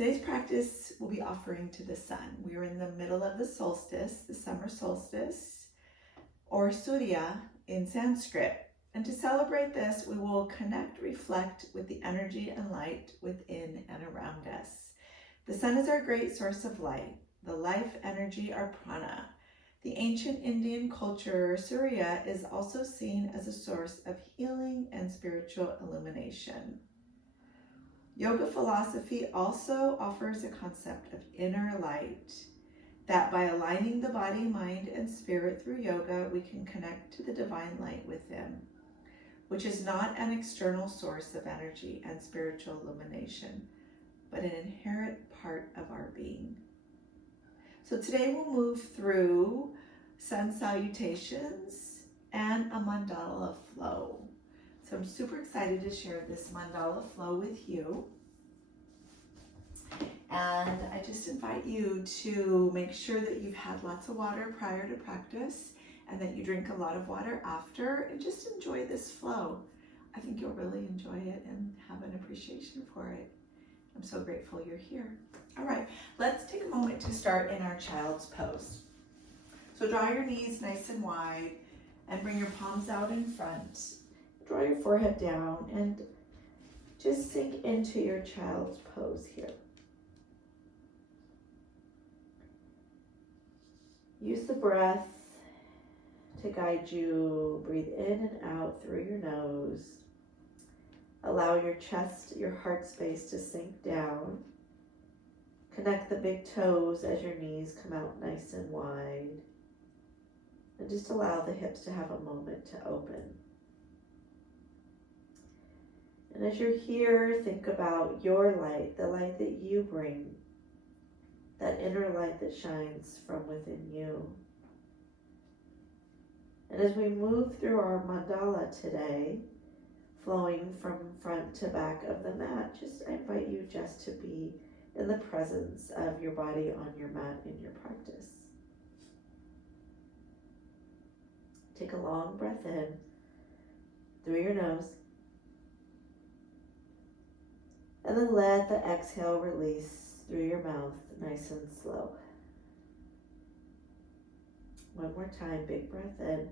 Today's practice will be offering to the sun. We are in the middle of the solstice, the summer solstice, or Surya in Sanskrit. And to celebrate this, we will connect, reflect with the energy and light within and around us. The sun is our great source of light, the life energy, our prana. The ancient Indian culture, Surya is also seen as a source of healing and spiritual illumination. Yoga philosophy also offers a concept of inner light, that by aligning the body, mind, and spirit through yoga, we can connect to the divine light within, which is not an external source of energy and spiritual illumination, but an inherent part of our being. So today we'll move through sun salutations and a mandala flow. So I'm super excited to share this mandala flow with you. And I just invite you to make sure that you've had lots of water prior to practice and that you drink a lot of water after, and just enjoy this flow. I think you'll really enjoy it and have an appreciation for it. I'm so grateful you're here. All right, let's take a moment to start in our child's pose. So draw your knees nice and wide and bring your palms out in front. Draw your forehead down and just sink into your child's pose here. Use the breath to guide you. Breathe in and out through your nose. Allow your chest, your heart space to sink down. Connect the big toes as your knees come out nice and wide. And just allow the hips to have a moment to open. And as you're here, think about your light, the light that you bring, that inner light that shines from within you. And as we move through our mandala today, flowing from front to back of the mat, I invite you just to be in the presence of your body on your mat in your practice. Take a long breath in through your nose. And then let the exhale release through your mouth, nice and slow. One more time, big breath in.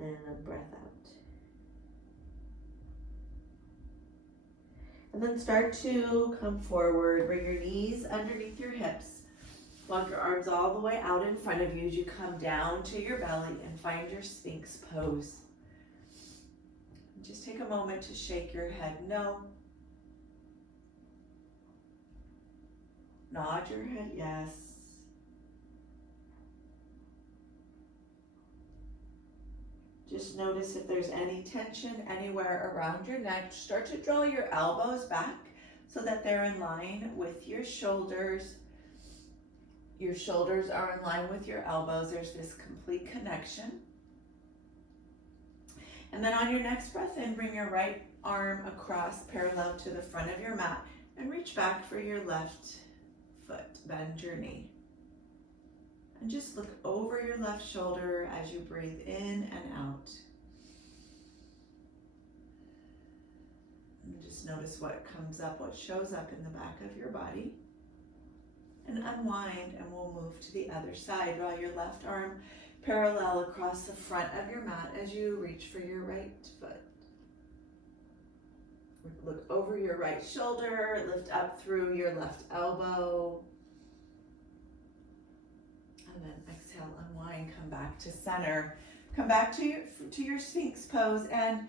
And breath out. And then start to come forward. Bring your knees underneath your hips. Walk your arms all the way out in front of you as you come down to your belly and find your Sphinx pose. Just take a moment to shake your head no. Nod your head yes. Just notice if there's any tension anywhere around your neck. Start to draw your elbows back so that they're in line with your shoulders. Your shoulders are in line with your elbows. There's this complete connection. And then on your next breath in, bring your right arm across parallel to the front of your mat and reach back for your left foot. Bend your knee. And just look over your left shoulder as you breathe in and out. And just notice what comes up, what shows up in the back of your body. And unwind, and we'll move to the other side. Draw your left arm parallel across the front of your mat as you reach for your right foot. Look over your right shoulder, lift up through your left elbow. And then exhale, unwind, come back to center. Come back to your Sphinx pose and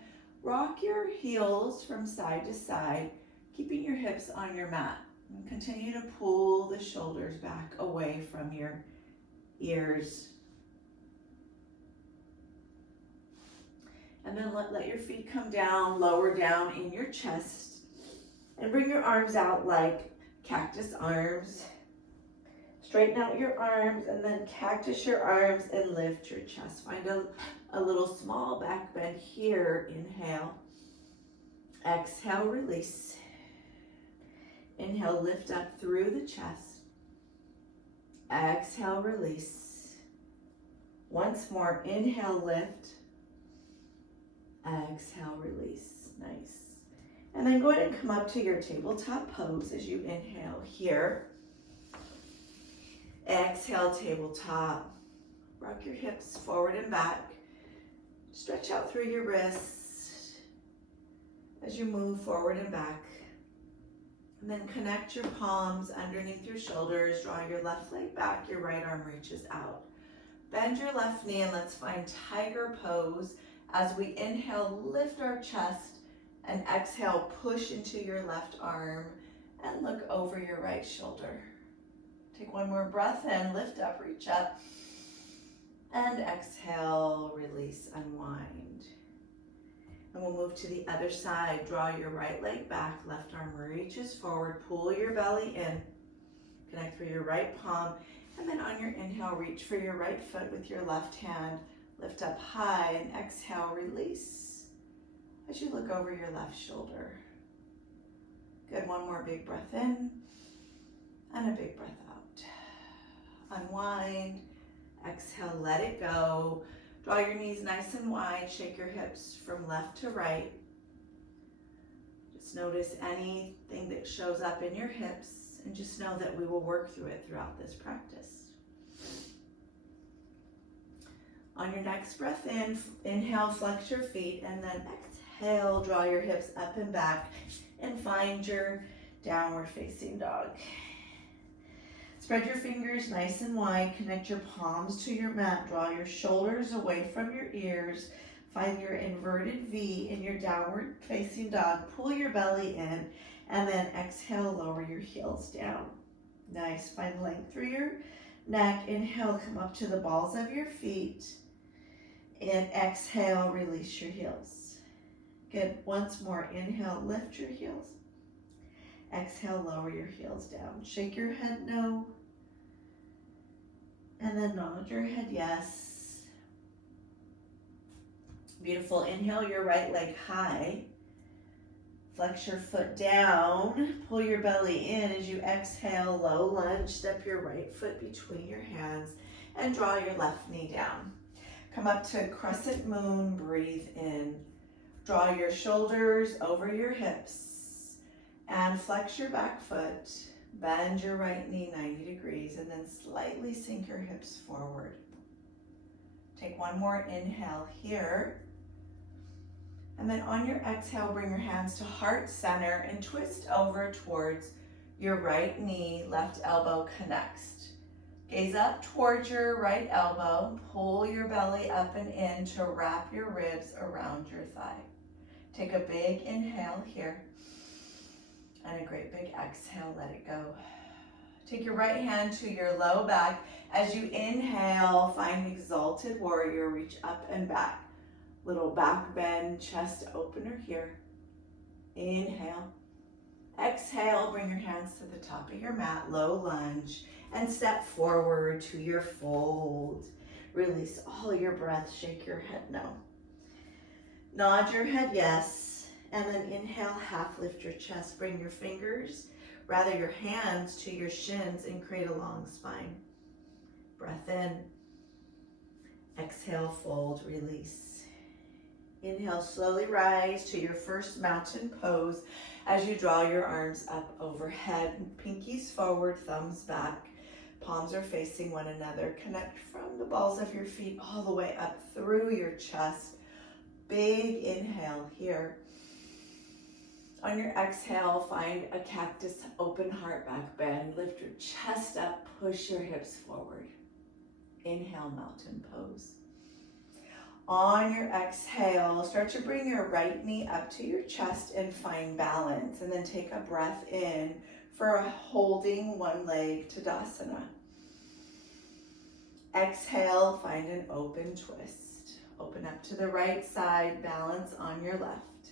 rock your heels from side to side, keeping your hips on your mat. And continue to pull the shoulders back away from your ears. And then let your feet come down, lower down in your chest. And bring your arms out like cactus arms. Straighten out your arms and then cactus your arms and lift your chest. Find a little small back bend here. Inhale. Exhale, release. Inhale, lift up through the chest. Exhale, release. Once more, inhale, lift. Exhale, release. Nice. And then go ahead and come up to your tabletop pose as you inhale here. Exhale, tabletop. Rock your hips forward and back. Stretch out through your wrists as you move forward and back. And then connect your palms underneath your shoulders. Draw your left leg back, your right arm reaches out. Bend your left knee and let's find tiger pose. As we inhale, lift our chest, and exhale, push into your left arm and look over your right shoulder. Take one more breath in, lift up, reach up, and exhale, release, unwind. And we'll move to the other side. Draw your right leg back, left arm reaches forward, pull your belly in, connect through your right palm, and then on your inhale, reach for your right foot with your left hand, lift up high, and exhale, release as you look over your left shoulder. Good, one more big breath in, and a big breath out. Unwind, exhale, let it go. Draw your knees nice and wide, shake your hips from left to right. Just notice anything that shows up in your hips, and just know that we will work through it throughout this practice. On your next breath in, inhale, flex your feet, and then exhale, draw your hips up and back, and find your downward facing dog. Spread your fingers nice and wide, connect your palms to your mat, draw your shoulders away from your ears, find your inverted V in your downward facing dog, pull your belly in, and then exhale, lower your heels down. Nice, find length through your neck. Inhale, come up to the balls of your feet, and exhale, release your heels. Good, once more, inhale, lift your heels. Exhale, lower your heels down. Shake your head no. And then nod your head yes. Beautiful. Inhale your right leg high. Flex your foot down. Pull your belly in as you exhale, low lunge. Step your right foot between your hands and draw your left knee down. Come up to crescent moon. Breathe in. Draw your shoulders over your hips and flex your back foot. Bend your right knee 90 degrees and then slightly sink your hips forward. Take one more inhale here. And then on your exhale, bring your hands to heart center and twist over towards your right knee, left elbow connects. Gaze up towards your right elbow, pull your belly up and in to wrap your ribs around your thigh. Take a big inhale here. And a great big exhale, let it go. Take your right hand to your low back. As you inhale, find exalted warrior, reach up and back. Little back bend, chest opener here. Inhale. Exhale, bring your hands to the top of your mat, low lunge, and step forward to your fold. Release all your breath, shake your head no. Nod your head yes. And then inhale, half lift your chest. Bring your fingers, rather your hands, to your shins and create a long spine. Breath in. Exhale, fold, release. Inhale, slowly rise to your first mountain pose as you draw your arms up overhead. Pinkies forward, thumbs back. Palms are facing one another. Connect from the balls of your feet all the way up through your chest. Big inhale here. On your exhale, find a cactus open heart back bend. Lift your chest up, push your hips forward. Inhale, mountain pose. On your exhale, start to bring your right knee up to your chest and find balance. And then take a breath in for a holding one leg Tadasana. Exhale, find an open twist. Open up to the right side, balance on your left.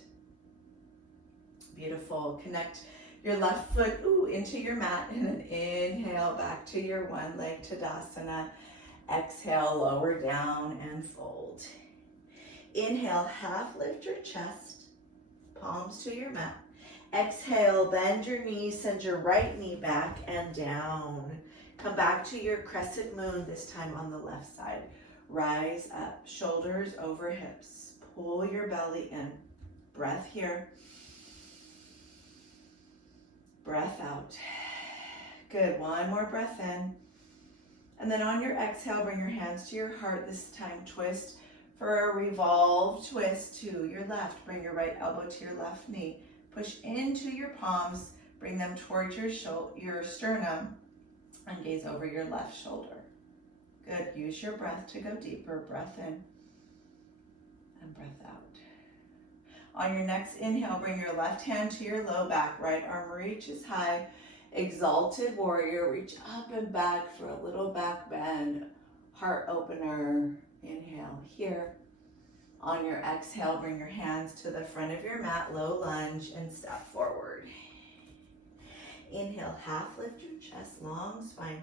Beautiful. Connect your left foot into your mat and then inhale back to your one leg Tadasana. Exhale, lower down and fold. Inhale, half lift your chest, palms to your mat. Exhale, bend your knees, send your right knee back and down. Come back to your crescent moon, this time on the left side. Rise up, shoulders over hips. Pull your belly in. Breath here. Breath out. Good, one more breath in. And then on your exhale, bring your hands to your heart. This time twist for a revolve twist to your left. Bring your right elbow to your left knee. Push into your palms. Bring them towards your sternum and gaze over your left shoulder. Good, use your breath to go deeper. Breath in and breath out. On your next inhale, bring your left hand to your low back. Right arm reaches high. Exalted warrior, reach up and back for a little back bend, heart opener. Inhale here. On your exhale, bring your hands to the front of your mat, low lunge, and step forward. Inhale, half lift your chest, long spine.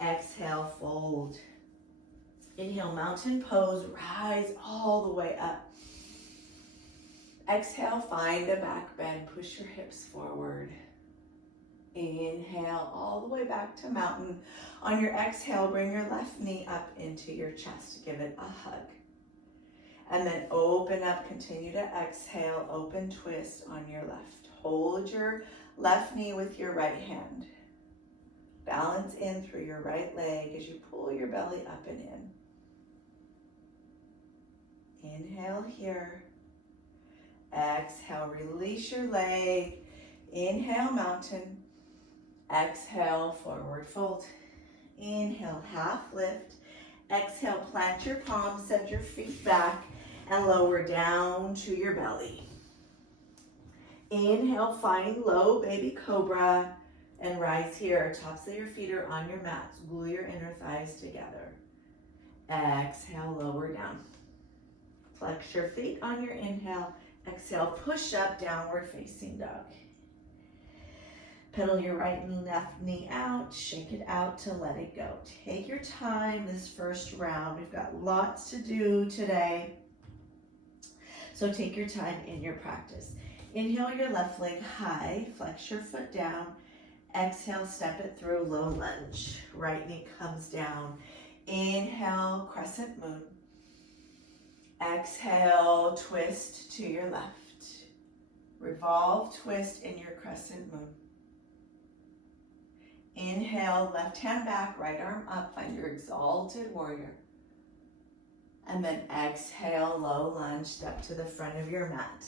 Exhale, fold. Inhale, mountain pose, rise all the way up. Exhale, find a back bend, push your hips forward. Inhale all the way back to mountain. On your exhale, bring your left knee up into your chest. Give it a hug. And then open up, continue to exhale, open twist on your left. Hold your left knee with your right hand. Balance in through your right leg as you pull your belly up and in. Inhale here. Exhale, release your leg. Inhale, mountain. Exhale, forward fold. Inhale, half lift. Exhale, plant your palms, send your feet back, and lower down to your belly. Inhale, find low baby cobra, and rise here. Tops of your feet are on your mats. Glue your inner thighs together. Exhale, lower down. Flex your feet on your inhale. Exhale, push up, downward facing dog. Pedal your right and left knee out, shake it out to let it go. Take your time this first round. We've got lots to do today, so take your time in your practice. Inhale your left leg high, flex your foot down. Exhale, step it through, low lunge. Right knee comes down. Inhale, crescent moon. Exhale, twist to your left. Revolve, twist in your crescent moon. Inhale, left hand back, right arm up, find your exalted warrior. And then exhale, low lunge, step to the front of your mat.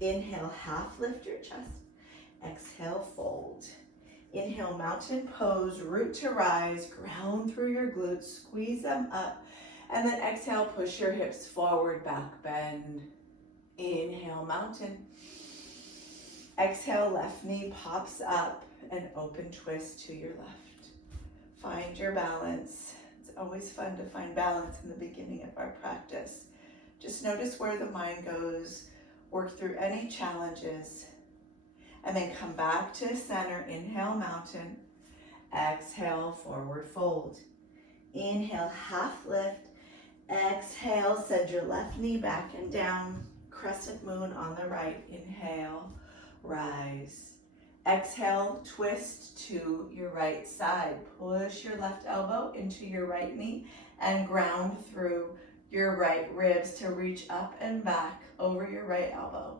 Inhale, half lift your chest. Exhale, fold. Inhale, mountain pose, root to rise, ground through your glutes, squeeze them up. And then exhale, push your hips forward, back bend. Inhale, mountain. Exhale, left knee pops up. And open twist to your left. Find your balance. It's always fun to find balance in the beginning of our practice. Just notice where the mind goes, work through any challenges, and then come back to center. Inhale, mountain. Exhale, forward fold. Inhale, half lift. Exhale, send your left knee back and down. Crescent moon on the right. Inhale, rise. Exhale, twist to your right side. Push your left elbow into your right knee and ground through your right ribs to reach up and back over your right elbow.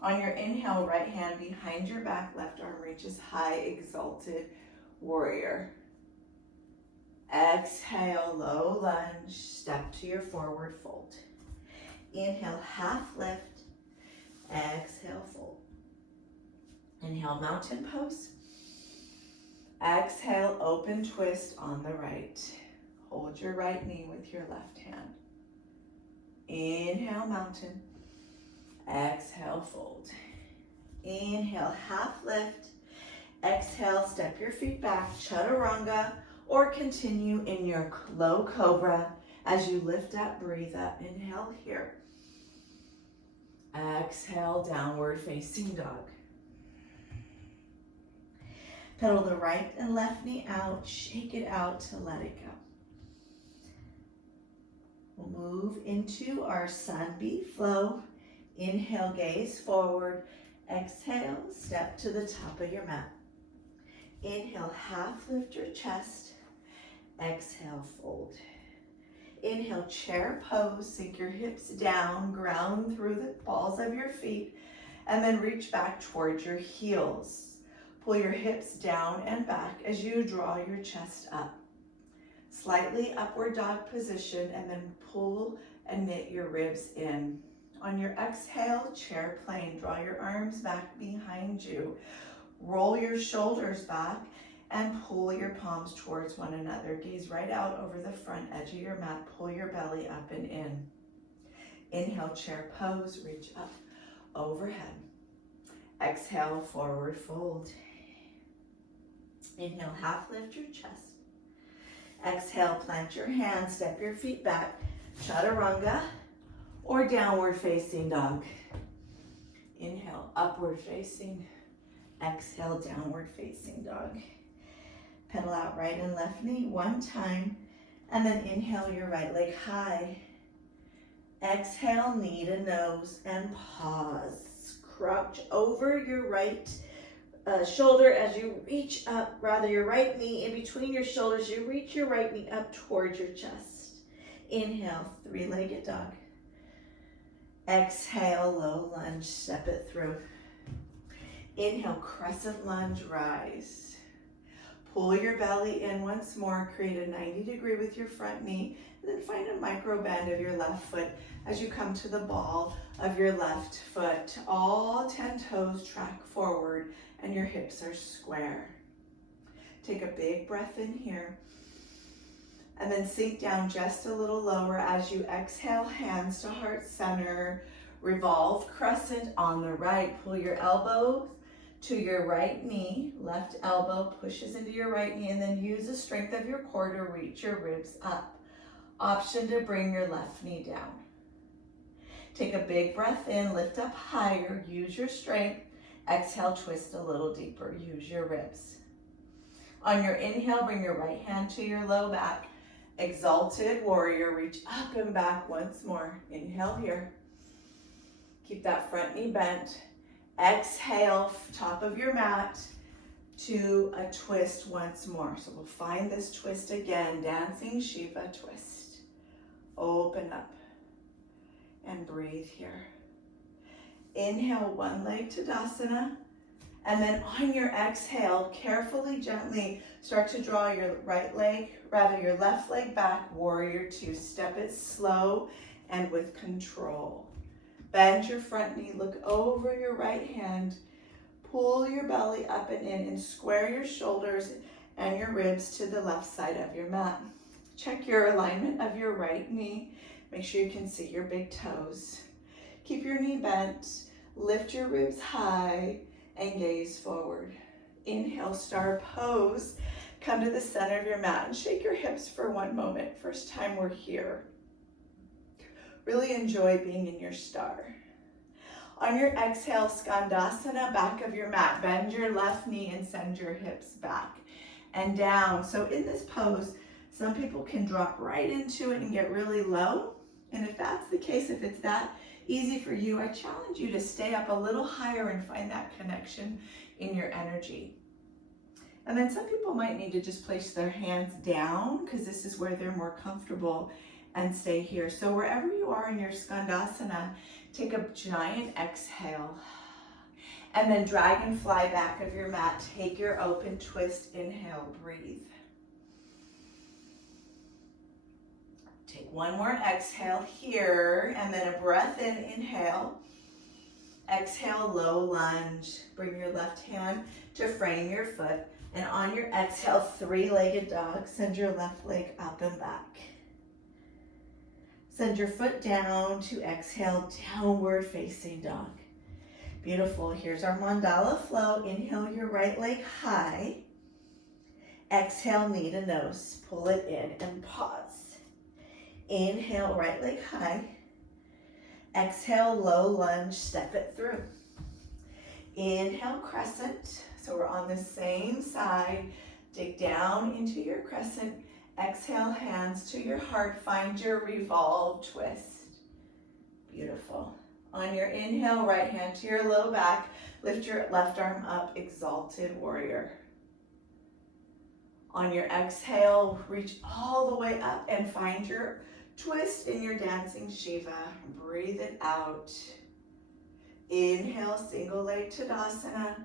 On your inhale, right hand behind your back, left arm reaches high, exalted warrior. Exhale, low lunge, step to your forward fold. Inhale, half lift. Exhale, fold. Inhale, mountain pose. Exhale, open twist on the right. Hold your right knee with your left hand. Inhale, mountain. Exhale, fold. Inhale, half lift. Exhale, step your feet back, chaturanga, or continue in your low cobra as you lift up, breathe up. Inhale here. Exhale, downward facing dog. Pedal the right and left knee out, shake it out to let it go. We'll move into our sun bee flow. Inhale, gaze forward. Exhale, step to the top of your mat. Inhale, half lift your chest. Exhale, fold. Inhale, chair pose, sink your hips down, ground through the balls of your feet. And then reach back towards your heels. Pull your hips down and back as you draw your chest up. Slightly upward dog position, and then pull and knit your ribs in. On your exhale, chair plane. Draw your arms back behind you. Roll your shoulders back and pull your palms towards one another. Gaze right out over the front edge of your mat. Pull your belly up and in. Inhale, chair pose. Reach up overhead. Exhale, forward fold. Inhale, half lift your chest. Exhale, plant your hands, step your feet back. Chaturanga or downward facing dog. Inhale, upward facing. Exhale, downward facing dog. Pedal out right and left knee one time, and then inhale your right leg high. Exhale, knee to nose, and pause. Crouch over your right shoulder as you reach up, rather your right knee in between your shoulders. You reach your right knee up towards your chest. Inhale, three-legged dog. Exhale, low lunge, step it through. Inhale, crescent lunge, rise. Pull your belly in once more, create a 90-degree with your front knee, and then find a micro bend of your left foot as you come to the ball of your left foot. All 10 toes track forward and your hips are square. Take a big breath in here, and then sink down just a little lower as you exhale, hands to heart center. Revolve crescent on the right. Pull your elbows to your right knee. Left elbow pushes into your right knee, and then use the strength of your core to reach your ribs up. Option to bring your left knee down. Take a big breath in, lift up higher, use your strength. Exhale, twist a little deeper, use your ribs. On your inhale, bring your right hand to your low back. Exalted warrior, reach up and back once more. Inhale here. Keep that front knee bent. Exhale, top of your mat to a twist once more. So we'll find this twist again, dancing Shiva twist. Open up and breathe here. Inhale, one leg Tadasana, and then on your exhale, carefully, gently start to draw your your left leg back, warrior two. Step it slow and with control. Bend your front knee, look over your right hand, pull your belly up and in, and square your shoulders and your ribs to the left side of your mat. Check your alignment of your right knee. Make sure you can see your big toes. Keep your knee bent, lift your ribs high, and gaze forward. Inhale, star pose. Come to the center of your mat and shake your hips for one moment. First time we're here. Really enjoy being in your star. On your exhale, Skandasana, back of your mat. Bend your left knee and send your hips back and down. So in this pose, some people can drop right into it and get really low. And if that's the case, if it's that easy for you, I challenge you to stay up a little higher and find that connection in your energy. And then some people might need to just place their hands down because this is where they're more comfortable, and stay here. So wherever you are in your Skandasana, take a giant exhale and then dragonfly back of your mat. Take your open twist, inhale, breathe. Take one more exhale here, and then a breath in, inhale. Exhale, low lunge. Bring your left hand to frame your foot, and on your exhale, three-legged dog. Send your left leg up and back. Send your foot down to exhale, downward facing dog. Beautiful. Here's our mandala flow. Inhale your right leg high. Exhale, knee to nose. Pull it in and pause. Inhale, right leg high. Exhale, low lunge, step it through. Inhale, crescent. So we're on the same side. Dig down into your crescent. Exhale, hands to your heart. Find your revolve twist. Beautiful. On your inhale, right hand to your low back. Lift your left arm up, exalted warrior. On your exhale, reach all the way up and find your twist in your dancing Shiva. Breathe it out. Inhale, single leg Tadasana.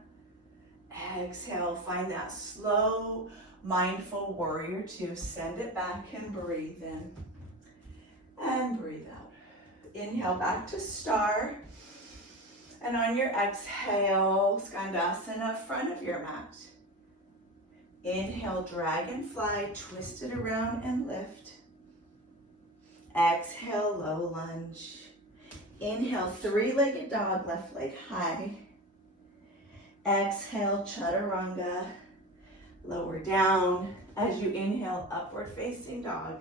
Exhale, find that slow, mindful warrior two. Send it back and breathe in. And breathe out. Inhale, back to star. And on your exhale, Skandasana, front of your mat. Inhale, dragonfly, twist it around and lift. Exhale, low lunge. Inhale, three-legged dog, left leg high. Exhale, chaturanga, lower down. As you inhale, upward facing dog.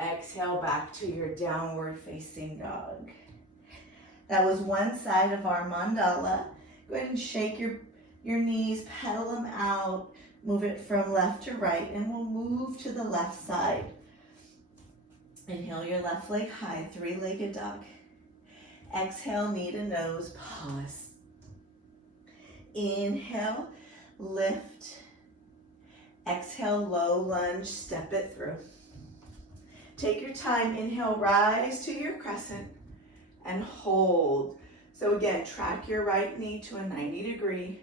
Exhale, back to your downward facing dog. That was one side of our mandala. Go ahead and shake your knees, pedal them out, move it from left to right, and we'll move to the left side. Inhale your left leg high, three-legged dog. Exhale, knee to nose, pause. Inhale, lift. Exhale, low lunge, step it through. Take your time, inhale, rise to your crescent and hold. So again, track your right knee to a 90-degree.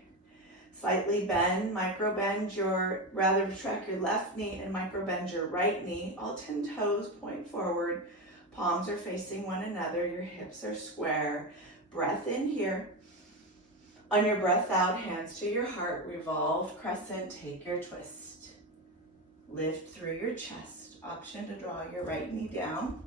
Slightly bend, micro bend track your left knee and micro bend your right knee. All 10 toes point forward. Palms are facing one another. Your hips are square. Breath in here. On your breath out, hands to your heart. Revolve, crescent, take your twist. Lift through your chest. Option to draw your right knee down.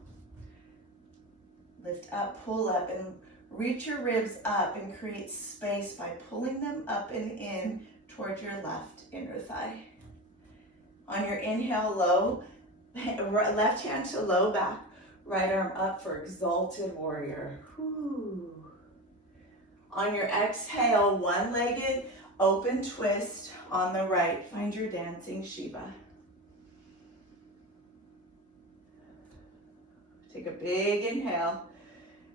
Lift up, pull up, and reach your ribs up and create space by pulling them up and in towards your left inner thigh. On your inhale, low, left hand to low back, right arm up for exalted warrior. Whew. On your exhale, one-legged open twist on the right. Find your dancing Shiva. Take a big inhale.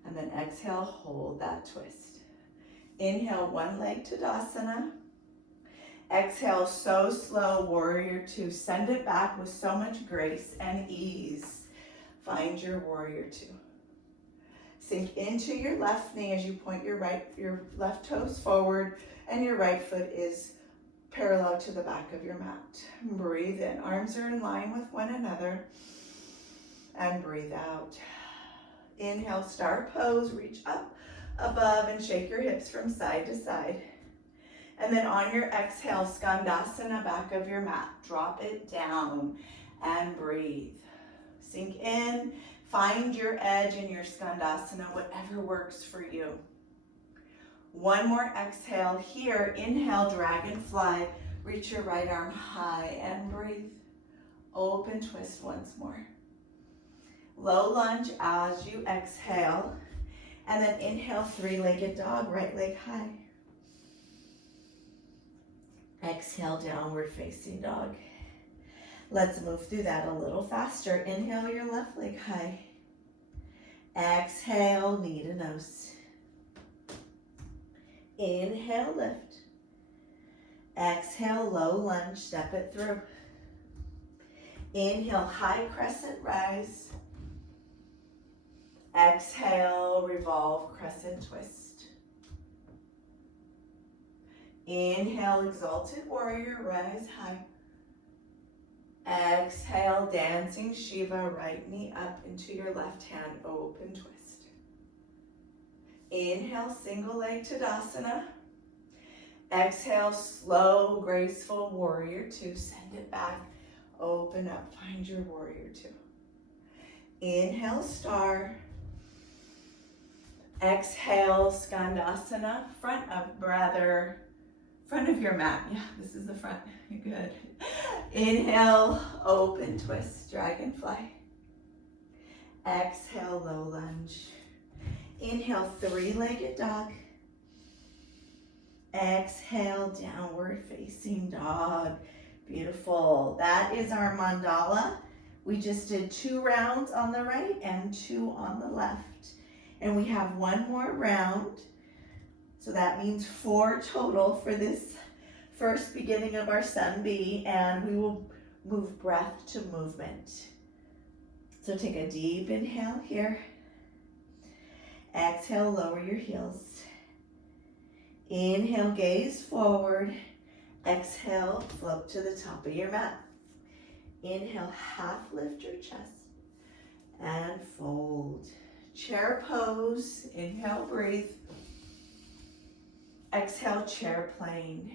And then exhale, hold that twist. Inhale, one leg Tadasana. Exhale, so slow, warrior two. Send it back with so much grace and ease. Find your warrior two. Sink into your left knee as you point your left toes forward and your right foot is parallel to the back of your mat. Breathe in. Arms are in line with one another. And breathe out. Inhale, star pose, reach up above and shake your hips from side to side. And then on your exhale, Skandasana, back of your mat. Drop it down and breathe. Sink in, find your edge in your Skandasana, whatever works for you. One more exhale here. Inhale, dragonfly. Reach your right arm high and breathe. Open twist once more. Low lunge as you exhale, and then inhale, three-legged dog, right leg high. Exhale, downward facing dog. Let's move through that a little faster. Inhale your left leg high. Exhale, knee to nose. Inhale, lift. Exhale, low lunge, step it through. Inhale, high crescent rise. Exhale, revolve, crescent twist. Inhale, exalted warrior, rise high. Exhale, dancing Shiva, right knee up into your left hand, open twist. Inhale, single leg Tadasana. Exhale, slow, graceful warrior two. Send it back, open up, find your warrior two. Inhale, star. Exhale, Skandasana, front of your mat. Yeah, this is the front. You're good. Inhale, open twist, dragonfly. Exhale, low lunge. Inhale, three-legged dog. Exhale, downward facing dog. Beautiful. That is our mandala. We just did 2 rounds on the right and 2 on the left. And we have 1 more round. So that means 4 total for this first beginning of our Sun B, and we will move breath to movement. So take a deep inhale here. Exhale, lower your heels. Inhale, gaze forward. Exhale, float to the top of your mat. Inhale, half lift your chest and fold. Chair pose. Inhale, breathe. Exhale, chair plane.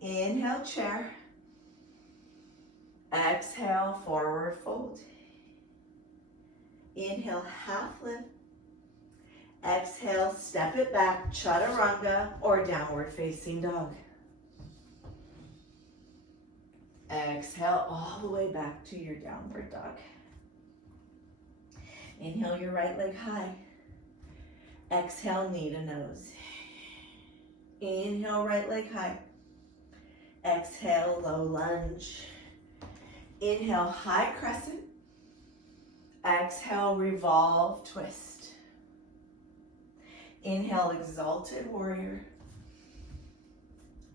Inhale, chair. Exhale, forward fold. Inhale, half lift. Exhale, step it back, chaturanga or downward facing dog. Exhale all the way back to your downward dog. Inhale your right leg high. Exhale, knee to nose. Inhale, right leg high. Exhale, low lunge. Inhale, high crescent. Exhale, revolve, twist. Inhale, exalted warrior.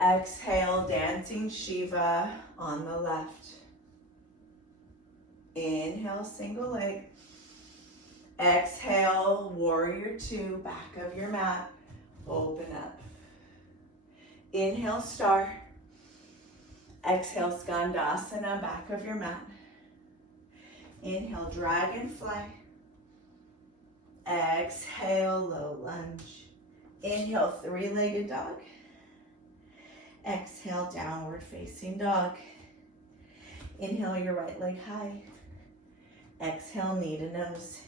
Exhale, dancing Shiva on the left. Inhale, single leg. Exhale, warrior two, back of your mat. Open up. Inhale, star. Exhale, skandasana, back of your mat. Inhale, dragonfly. Exhale, low lunge. Inhale, three-legged dog. Exhale, downward facing dog. Inhale your right leg high. Exhale, knee to nose.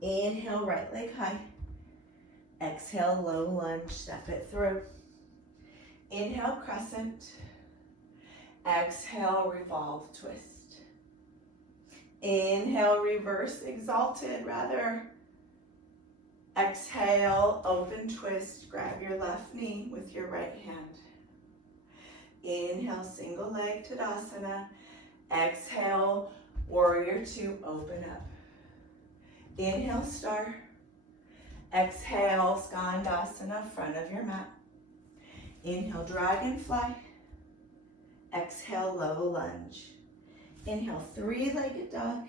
Inhale, right leg high. Exhale, low lunge, step it through. Inhale, crescent. Exhale, revolve, twist. Inhale, reverse, exalted, rather. Exhale, open twist, grab your left knee with your right hand. Inhale, single leg, Tadasana. Exhale, warrior two, open up. Inhale, star. Exhale, skandasana, front of your mat. Inhale, dragonfly. Exhale, low lunge. Inhale, three-legged dog.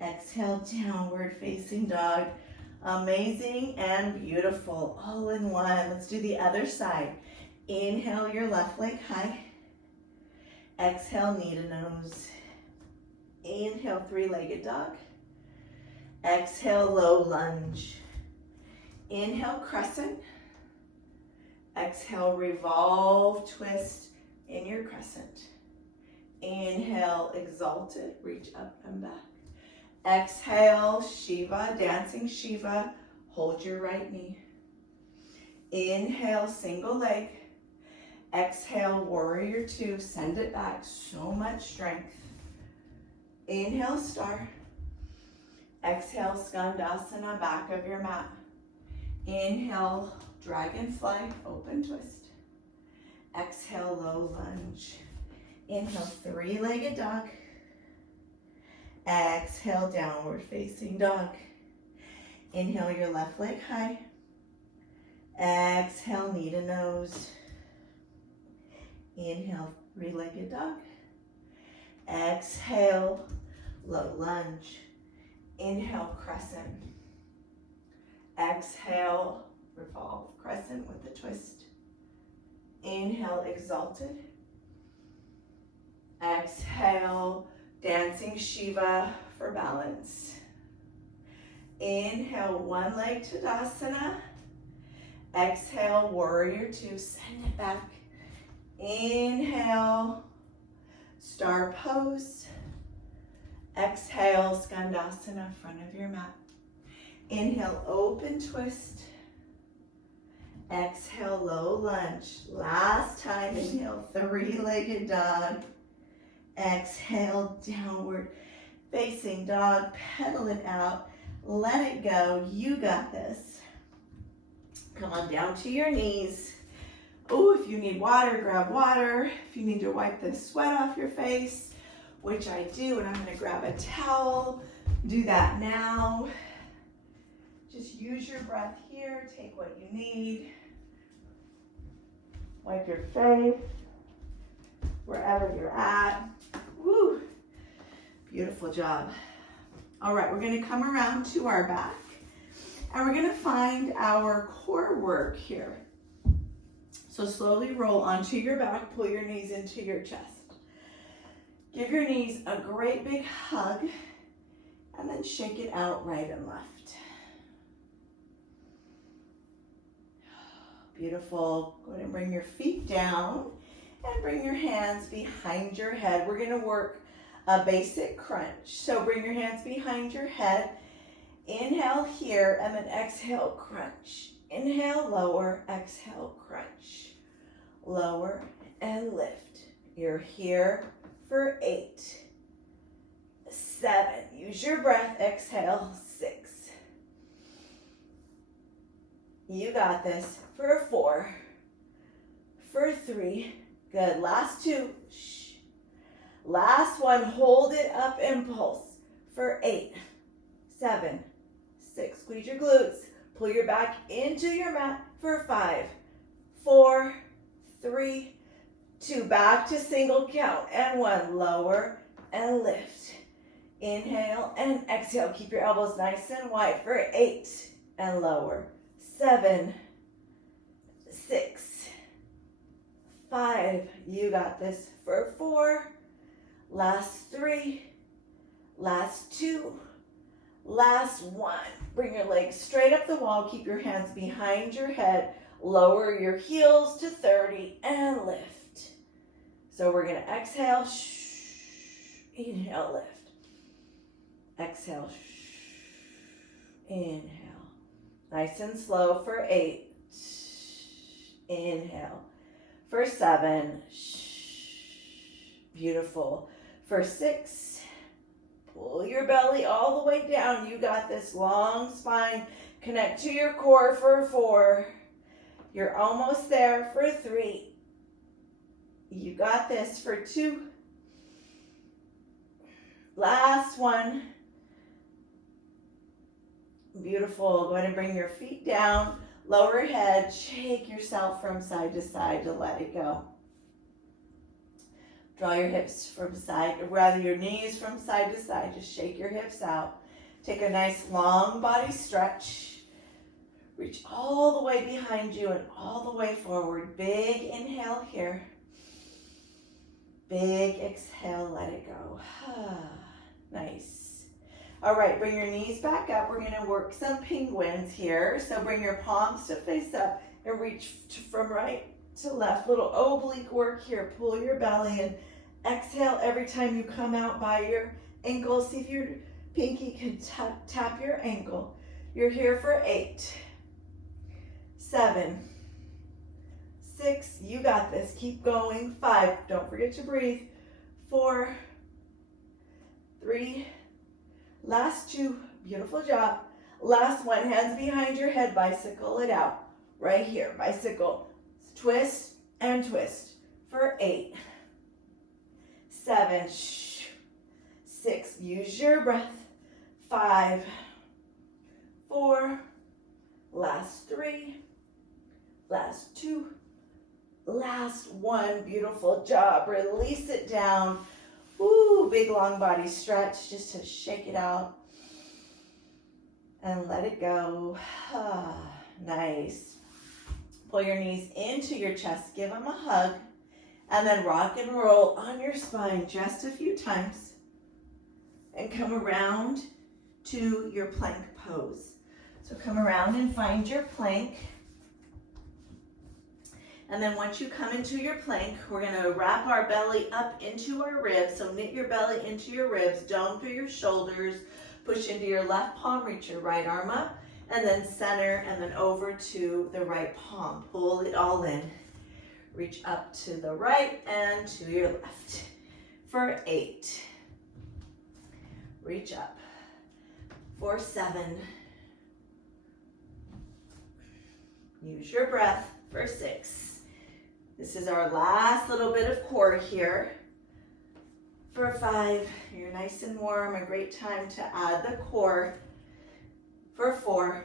Exhale, downward facing dog. Amazing and beautiful, all in one. Let's do the other side. Inhale your left leg high. Exhale, knee to nose. Inhale, three-legged dog. Exhale, low lunge. Inhale, crescent. Exhale, revolve, twist in your crescent. Inhale, exalted, reach up and back. Exhale, Shiva, dancing Shiva. Hold your right knee. Inhale, single leg. Exhale, warrior two. Send it back. So much strength. Inhale, star. Exhale, skandasana, back of your mat. Inhale, dragonfly, open twist. Exhale, low lunge. Inhale, three-legged dog. Exhale, downward facing dog. Inhale your left leg high. Exhale, knee to nose. Inhale, three-legged dog. Exhale, low lunge. Inhale, crescent. Exhale, revolve, crescent with the twist. Inhale, exalted. Exhale, dancing Shiva for balance. Inhale, one leg Tadasana. Exhale, warrior two, send it back. Inhale, star pose. Exhale, skandasana, front of your mat. Inhale, open twist. Exhale, low lunge. Last time, inhale, three-legged dog. Exhale, downward facing dog. Pedal it out. Let it go. You got this. Come on down to your knees. Oh, if you need water, grab water. If you need to wipe the sweat off your face, which I do, and I'm going to grab a towel. Do that now. Just use your breath here. Take what you need. Wipe your face wherever you're at. Woo! Beautiful job. All right, we're gonna come around to our back and we're gonna find our core work here. So slowly roll onto your back, pull your knees into your chest. Give your knees a great big hug and then shake it out right and left. Beautiful. Go ahead and bring your feet down and bring your hands behind your head. We're gonna work a basic crunch. So bring your hands behind your head. Inhale here and then exhale, crunch. Inhale, lower, exhale, crunch. Lower and lift. You're here for 8, 7. Use your breath, exhale, 6. You got this. For 4, for 3, good. Last 2, shh. Last 1, hold it up and pulse. For 8, 7, 6, squeeze your glutes. Pull your back into your mat for 5, 4, 3, 2. Back to single count and 1. Lower and lift. Inhale and exhale. Keep your elbows nice and wide for 8 and lower. 7, 6, 5. You got this for 4. Last 3. Last 2. Last 1. Bring your legs straight up the wall. Keep your hands behind your head. Lower your heels to 30 and lift. So we're going to exhale. Inhale, lift. Exhale. Inhale. Nice and slow for 8. Inhale. For 7. Beautiful. For 6. Pull your belly all the way down. You got this. Long spine. Connect to your core for 4. You're almost there for 3. You got this for 2. Last 1. Beautiful. Go ahead and bring your feet down. Lower head. Shake yourself from side to side to let it go. Draw your hips from side, or rather your knees from side to side. Just shake your hips out. Take a nice long body stretch. Reach all the way behind you and all the way forward. Big inhale here. Big exhale, let it go. Nice. All right, bring your knees back up. We're going to work some penguins here. So bring your palms to face up and reach from right to left. Little oblique work here. Pull your belly in. Exhale every time you come out by your ankle. See if your pinky can tap your ankle. You're here for 8, 7, 6. You got this. Keep going. 5. Don't forget to breathe. 4, 3. Last 2. Beautiful job. Last 1. Hands behind your head. Bicycle it out. Right here. Bicycle. Twist and twist. For 8, 7, 6. Use your breath. 5, 4. Last 3. Last 2. Last 1. Beautiful job. Release it down. Woo, big long body stretch just to shake it out. And let it go. Nice. Pull your knees into your chest. Give them a hug. And then rock and roll on your spine just a few times. And come around to your plank pose. So come around and find your plank. And then once you come into your plank, we're going to wrap our belly up into our ribs. So knit your belly into your ribs, dome through your shoulders, push into your left palm, reach your right arm up, and then center, and then over to the right palm. Pull it all in. Reach up to the right and to your left. For 8. Reach up. For 7. Use your breath. For 6. This is our last little bit of core here. For 5, you're nice and warm, a great time to add the core. For 4,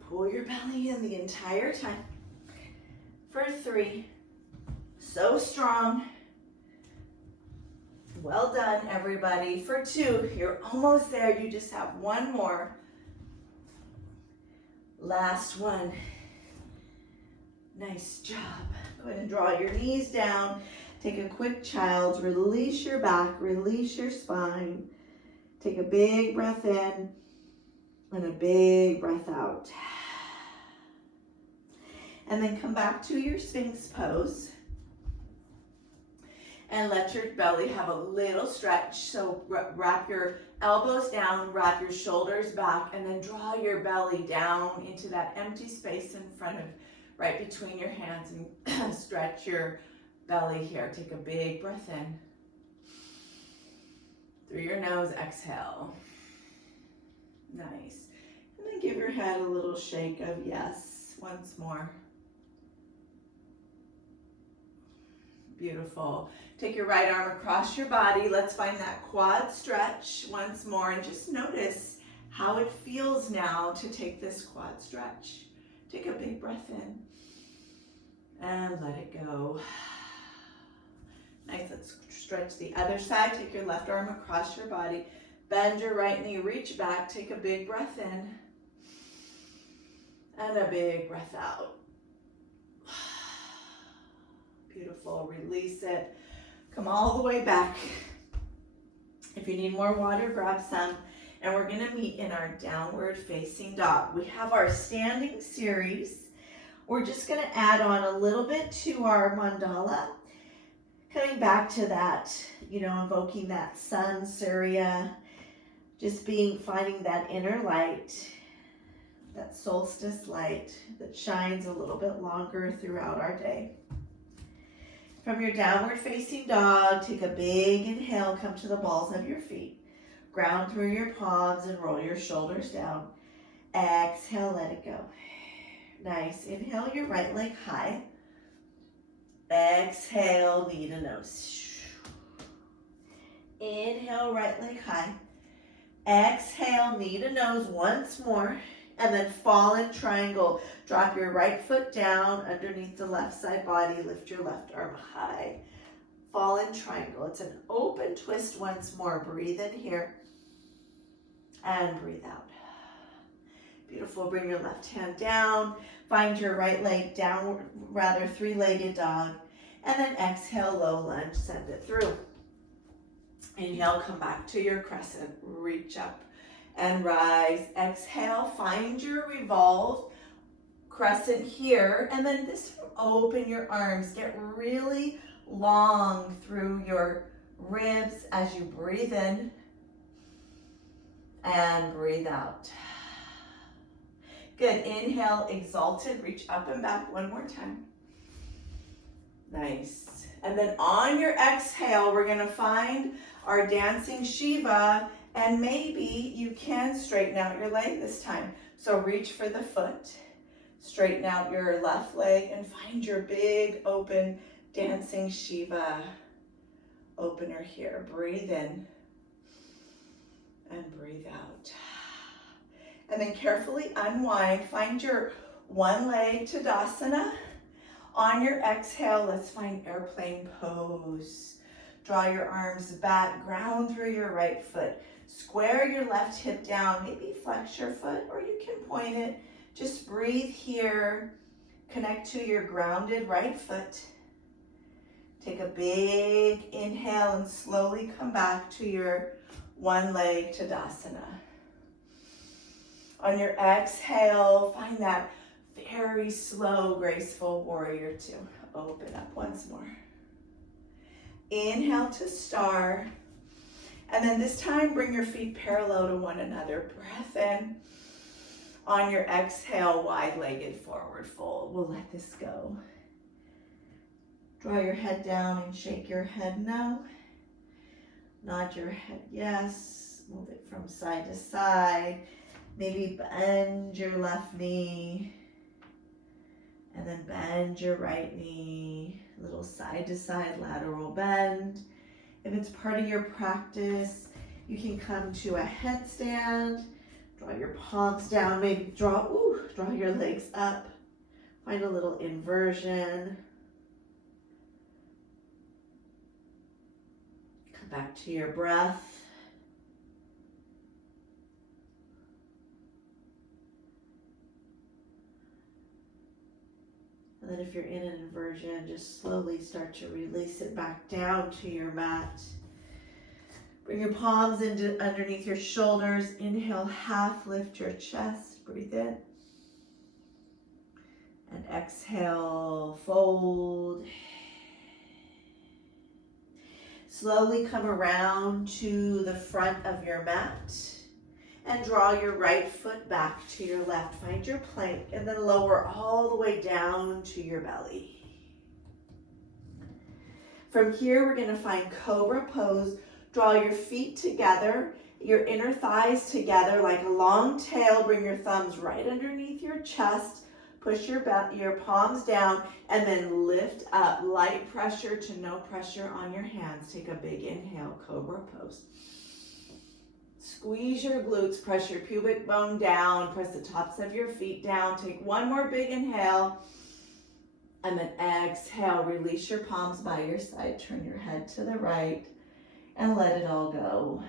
pull your belly in the entire time. For 3, so strong. Well done, everybody. For 2, you're almost there. You just have 1 more. Last one. Nice job. Go ahead and draw your knees down. Take a quick child's. Release your back. Release your spine. Take a big breath in and a big breath out. And then come back to your Sphinx pose. And let your belly have a little stretch. So wrap your elbows down, wrap your shoulders back, and then draw your belly down into that empty space in front of, right between your hands, and stretch your belly here. Take a big breath in. Through your nose, exhale. Nice. And then give your head a little shake of yes. Once more. Beautiful. Take your right arm across your body. Let's find that quad stretch once more, and just notice how it feels now to take this quad stretch. Take a big breath in and let it go. Nice. Let's stretch the other side. Take your left arm across your body. Bend your right knee. Reach back. Take a big breath in and a big breath out. Beautiful. Release it. Come all the way back. If you need more water, grab some. And we're going to meet in our downward facing dog. We have our standing series. We're just going to add on a little bit to our mandala. Coming back to that, invoking that sun, Surya. Just finding that inner light, that solstice light that shines a little bit longer throughout our day. From your downward facing dog, take a big inhale, come to the balls of your feet. Ground through your palms and roll your shoulders down. Exhale, let it go. Nice. Inhale your right leg high. Exhale, knee to nose. Inhale, right leg high. Exhale, knee to nose once more. And then fall in triangle. Drop your right foot down underneath the left side body. Lift your left arm high. Fall in triangle. It's an open twist once more. Breathe in here. And breathe out. Beautiful. Bring your left hand down. Find your right leg down, three-legged dog. And then exhale, low lunge. Send it through. Inhale, come back to your crescent. Reach up and rise. Exhale, find your revolve crescent here. And then this time, open your arms. Get really long through your ribs as you breathe in and breathe out. Good. Inhale, exalted. Reach up and back one more time. Nice. And then on your exhale, we're going to find our dancing Shiva. And maybe you can straighten out your leg this time. So reach for the foot. Straighten out your left leg and find your big open dancing Shiva opener here. Breathe in and breathe out. And then carefully unwind. Find your one leg Tadasana. On your exhale, let's find airplane pose. Draw your arms back, ground through your right foot. Square your left hip down, maybe flex your foot, or you can point it. Just breathe here. Connect to your grounded right foot. Take a big inhale and slowly come back to your one leg Tadasana. On your exhale, find that very slow, graceful warrior two. Open up once more. Inhale to star. And then this time, bring your feet parallel to one another. Breath in. On your exhale, wide-legged forward fold. We'll let this go. Draw your head down and shake your head no. Nod your head yes. Move it from side to side. Maybe bend your left knee. And then bend your right knee. Little side to side lateral bend. If it's part of your practice, you can come to a headstand. Draw your palms down. Maybe draw your legs up. Find a little inversion. Come back to your breath. And then if you're in an inversion, just slowly start to release it back down to your mat. Bring your palms into underneath your shoulders. Inhale, half lift your chest. Breathe in. And exhale, fold. Slowly come around to the front of your mat and draw your right foot back to your left. Find your plank and then lower all the way down to your belly. From here, we're going to find cobra pose. Draw your feet together, your inner thighs together like a long tail. Bring your thumbs right underneath your chest. Push your palms down and then lift up. Light pressure to no pressure on your hands. Take a big inhale, cobra pose. Squeeze your glutes, press your pubic bone down, press the tops of your feet down. Take one more big inhale. And then exhale, release your palms by your side. Turn your head to the right and let it all go.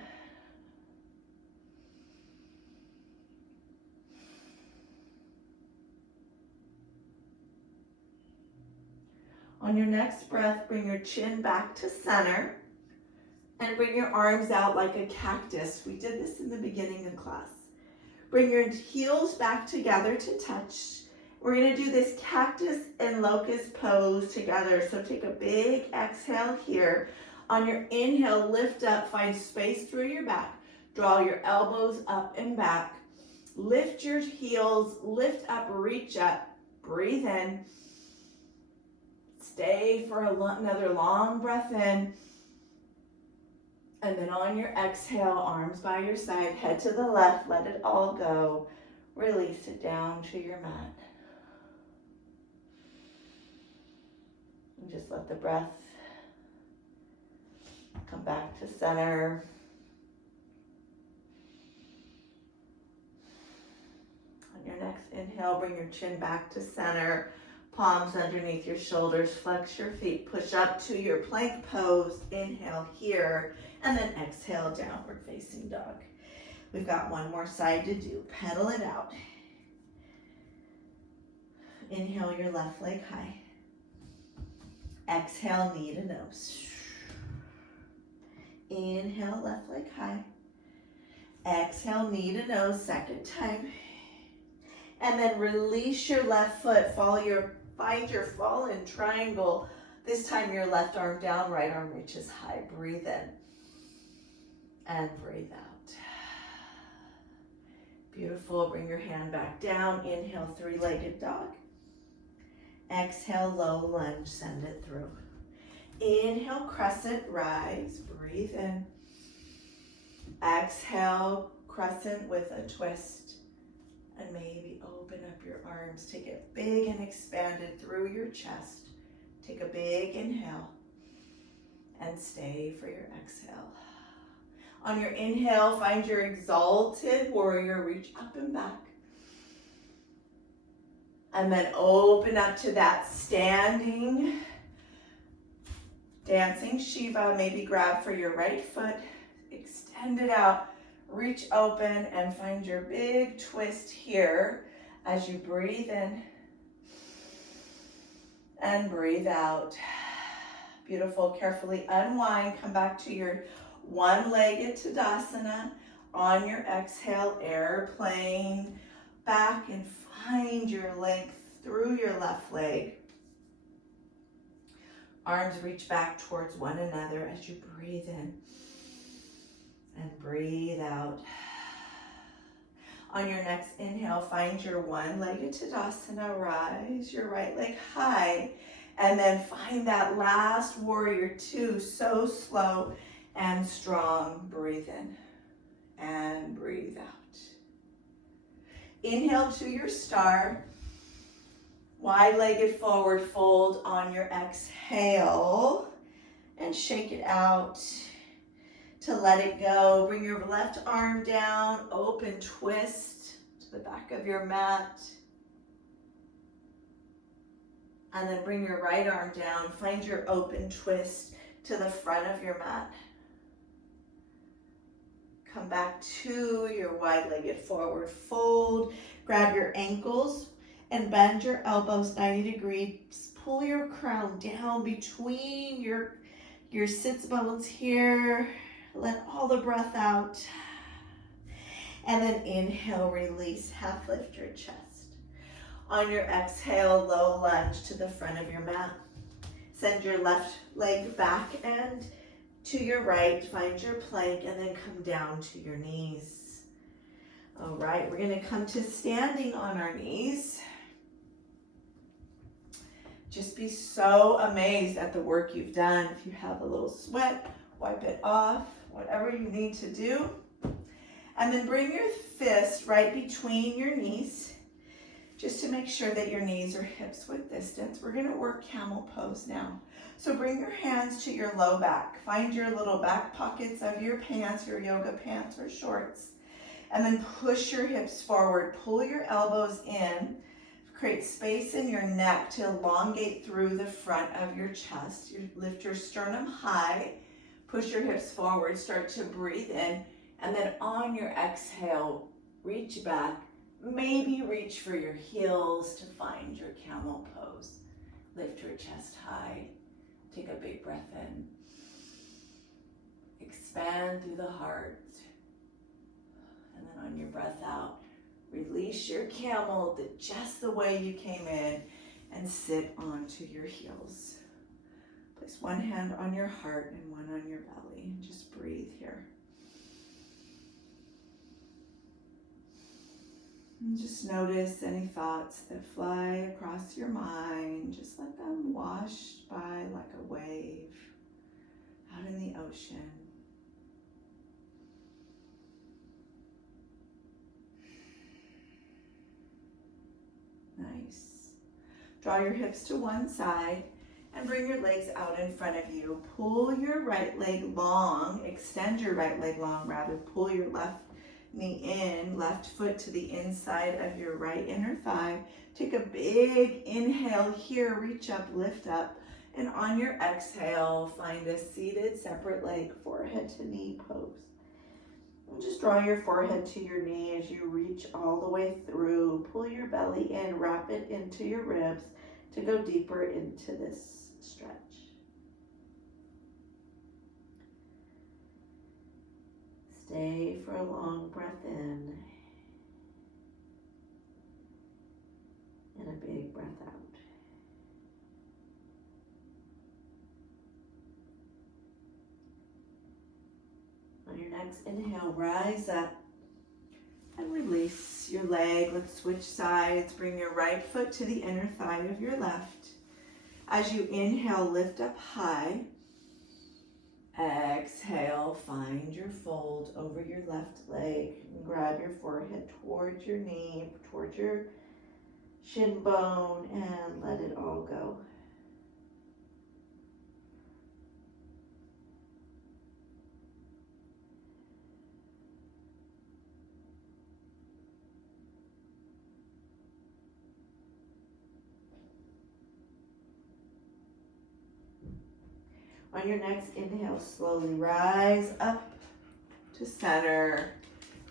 On your next breath, bring your chin back to center and bring your arms out like a cactus. We did this in the beginning of class. Bring your heels back together to touch. We're going to do this cactus and locust pose together. So take a big exhale here. On your inhale, lift up, find space through your back. Draw your elbows up and back. Lift your heels, lift up, reach up. Breathe in. Stay for another long breath in. And then on your exhale, arms by your side, head to the left, let it all go. Release it down to your mat. And just let the breath come back to center. On your next inhale, bring your chin back to center. Palms underneath your shoulders, flex your feet, push up to your plank pose. Inhale here, and then exhale, downward facing dog. We've got one more side to do. Pedal it out. Inhale your left leg high. Exhale, knee to nose. Inhale, left leg high. Exhale, knee to nose, second time. And then release your left foot, find your fallen triangle. This time your left arm down, right arm reaches high. Breathe in and breathe out. Beautiful. Bring your hand back down. Inhale, three-legged dog. Exhale, low lunge, send it through. Inhale, crescent, rise. Breathe in. Exhale, crescent with a twist. And maybe open up your arms. Take it big and expanded through your chest. Take a big inhale and stay for your exhale. On your inhale, find your exalted warrior. Reach up and back. And then open up to that standing, dancing Shiva. Maybe grab for your right foot. Extend it out. Reach open and find your big twist here as you breathe in and breathe out. Beautiful. Carefully unwind. Come back to your one-legged Tadasana. On your exhale, airplane back and find your length through your left leg. Arms reach back towards one another as you breathe in. And breathe out. On your next inhale, find your one-legged Tadasana. Rise your right leg high. And then find that last warrior two. So slow and strong. Breathe in and breathe out. Inhale to your star. Wide-legged forward fold on your exhale. And shake it out. To let it go, bring your left arm down, open twist to the back of your mat. And then bring your right arm down, find your open twist to the front of your mat. Come back to your wide-legged forward fold. Grab your ankles and bend your elbows 90 degrees. Pull your crown down between your sits bones here. Let all the breath out. And then inhale, release, half lift your chest. On your exhale, low lunge to the front of your mat. Send your left leg back and to your right. Find your plank and then come down to your knees. All right, we're gonna come to standing on our knees. Just be so amazed at the work you've done. If you have a little sweat, wipe it off, whatever you need to do. And then bring your fist right between your knees, just to make sure that your knees are hips width distance. We're gonna work camel pose now. So bring your hands to your low back. Find your little back pockets of your pants, your yoga pants or shorts, and then push your hips forward. Pull your elbows in. Create space in your neck to elongate through the front of your chest. You lift your sternum high, push your hips forward, start to breathe in, and then on your exhale, reach back. Maybe reach for your heels to find your camel pose. Lift your chest high. Take a big breath in. Expand through the heart. And then on your breath out, release your camel just the way you came in and sit onto your heels. Place one hand on your heart and one on your belly. Just breathe here. And just notice any thoughts that fly across your mind. Just let them wash by like a wave out in the ocean. Nice. Draw your hips to one side and bring your legs out in front of you. Pull your right leg long, extend your right leg long rather. Pull your left knee in, left foot to the inside of your right inner thigh. Take a big inhale here, reach up, lift up. And on your exhale, find a seated separate leg, forehead to knee pose. And just draw your forehead to your knee as you reach all the way through. Pull your belly in, wrap it into your ribs to go deeper into this stretch. Stay for a long breath in and a big breath out. On your next inhale, rise up and release your leg. Let's switch sides. Bring your right foot to the inner thigh of your left. As you inhale, lift up high. Exhale, find your fold over your left leg. Grab your forehead towards your knee, towards your shin bone, and let it all go. On your next inhale, slowly rise up to center.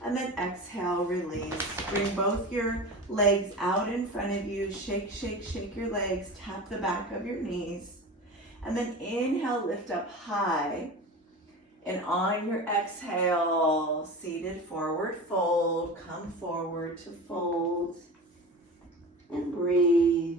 And then exhale, release. Bring both your legs out in front of you. Shake, shake, shake your legs. Tap the back of your knees. And then inhale, lift up high. And on your exhale, seated forward fold. Come forward to fold. And breathe.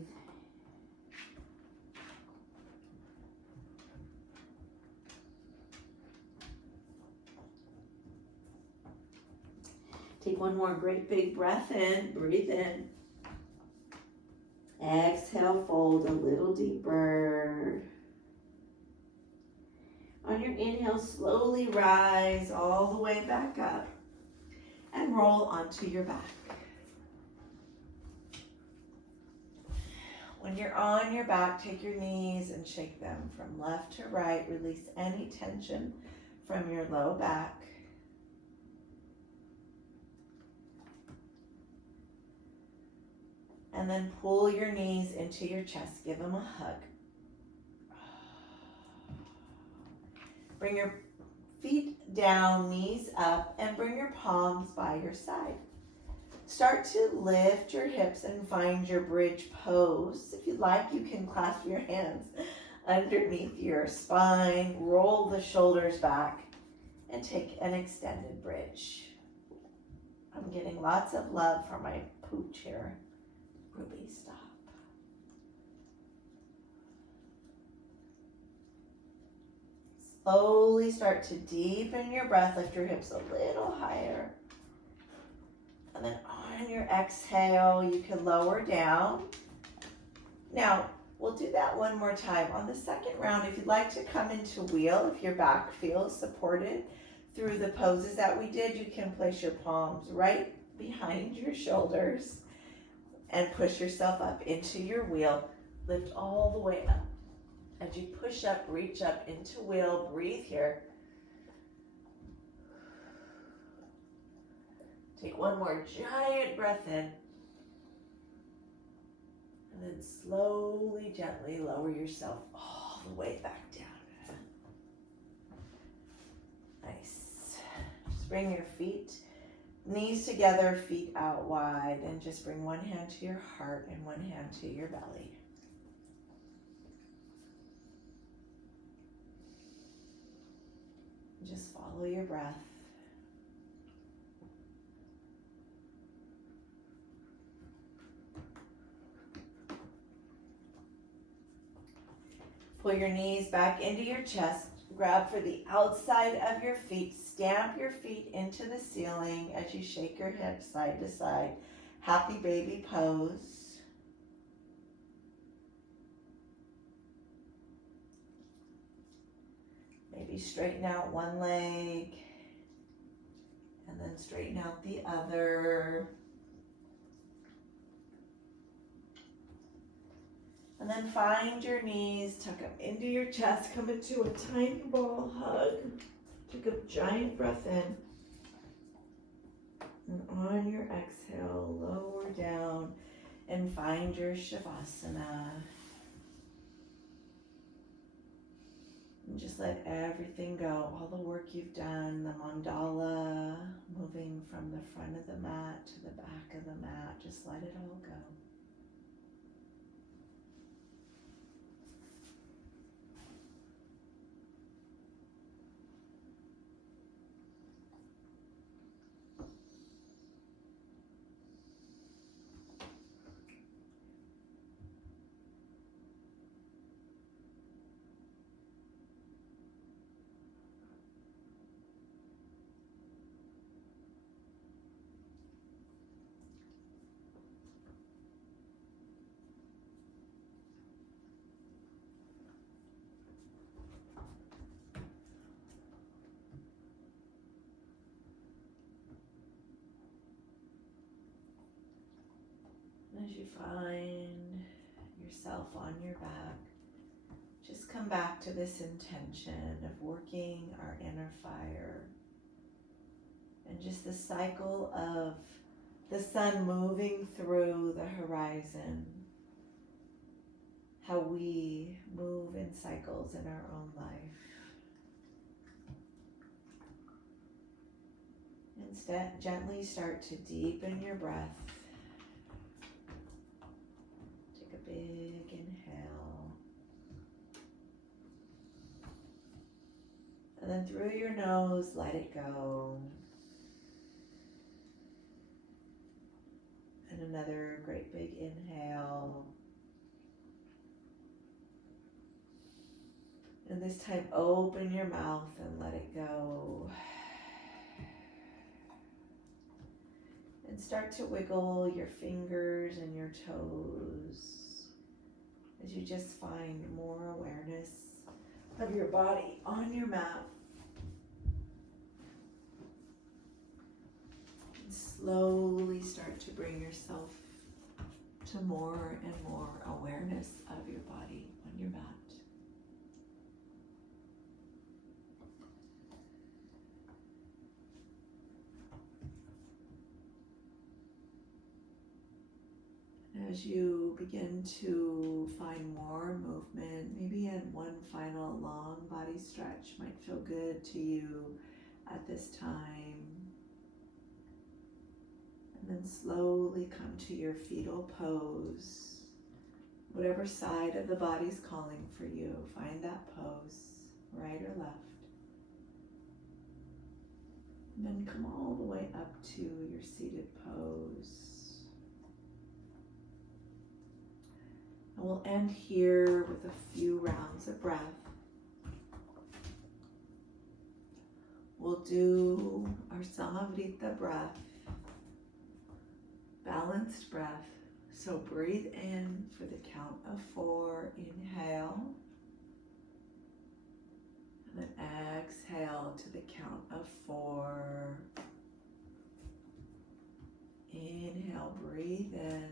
Take one more great big breath in, breathe in. Exhale, fold a little deeper. On your inhale, slowly rise all the way back up and roll onto your back. When you're on your back, take your knees and shake them from left to right. Release any tension from your low back. And then pull your knees into your chest. Give them a hug. Bring your Feet down, knees up, and bring your palms by your side. Start to lift your hips and find your bridge pose. If you'd like, you can clasp your hands underneath your spine, roll the shoulders back, and take an extended bridge. I'm getting lots of love from my pooch here. Ruby, stop. Slowly start to deepen your breath. Lift your hips a little higher. And then on your exhale, you can lower down. Now, we'll do that one more time. On the second round, if you'd like to come into wheel, if your back feels supported through the poses that we did, you can place your palms right behind your shoulders and push yourself up into your wheel. Lift all the way up. As you push up, reach up into wheel, breathe here. Take one more giant breath in. And then slowly, gently lower yourself all the way back down. Nice. Just bring your feet, knees together, feet out wide, and just bring one hand to your heart and one hand to your belly. Just follow your breath. Pull your knees back into your chest. Grab for the outside of your feet. Stamp your feet into the ceiling as you shake your hips side to side. Happy baby pose. Maybe straighten out one leg and then straighten out the other. And then find your knees, tuck them into your chest, come into a tiny ball hug. Take a giant breath in. And on your exhale, lower down and find your Shavasana. And just let everything go, all the work you've done, the mandala, moving from the front of the mat to the back of the mat, just let it all go. As you find yourself on your back, just come back to this intention of working our inner fire and just the cycle of the sun moving through the horizon, how we move in cycles in our own life. Instead, gently start to deepen your breath. Big inhale. And then through your nose, let it go. And another great big inhale. And this time, open your mouth and let it go. And start to wiggle your fingers and your toes as you just find more awareness of your body on your mat. And slowly start to bring yourself to more and more awareness of your body on your mat. As as you begin to find more movement, maybe in one final long body stretch might feel good to you at this time. And then slowly come to your fetal pose. Whatever side of the body's calling for you, find that pose, right or left. And then come all the way up to your seated pose. And we'll end here with a few rounds of breath. We'll do our Samavrita breath, balanced breath. So breathe in for the count of 4, inhale. And then exhale to the count of 4. Inhale, breathe in.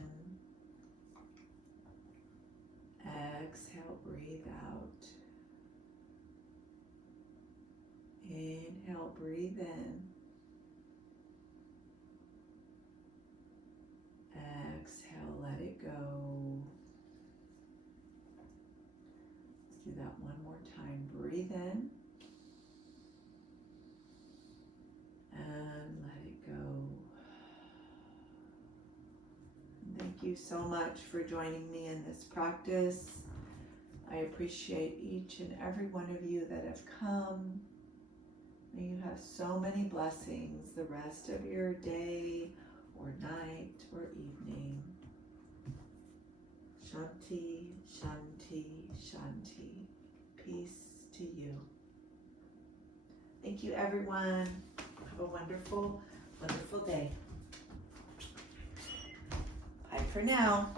Exhale, breathe out. Inhale, breathe in. Exhale, let it go. Let's do that one more time. Breathe in. And let it go. Thank you so much for joining me in this practice. I appreciate each and every one of you that have come. May you have so many blessings the rest of your day or night or evening. Shanti, Shanti, Shanti. Peace to you. Thank you, everyone. Have a wonderful, wonderful day. Bye for now.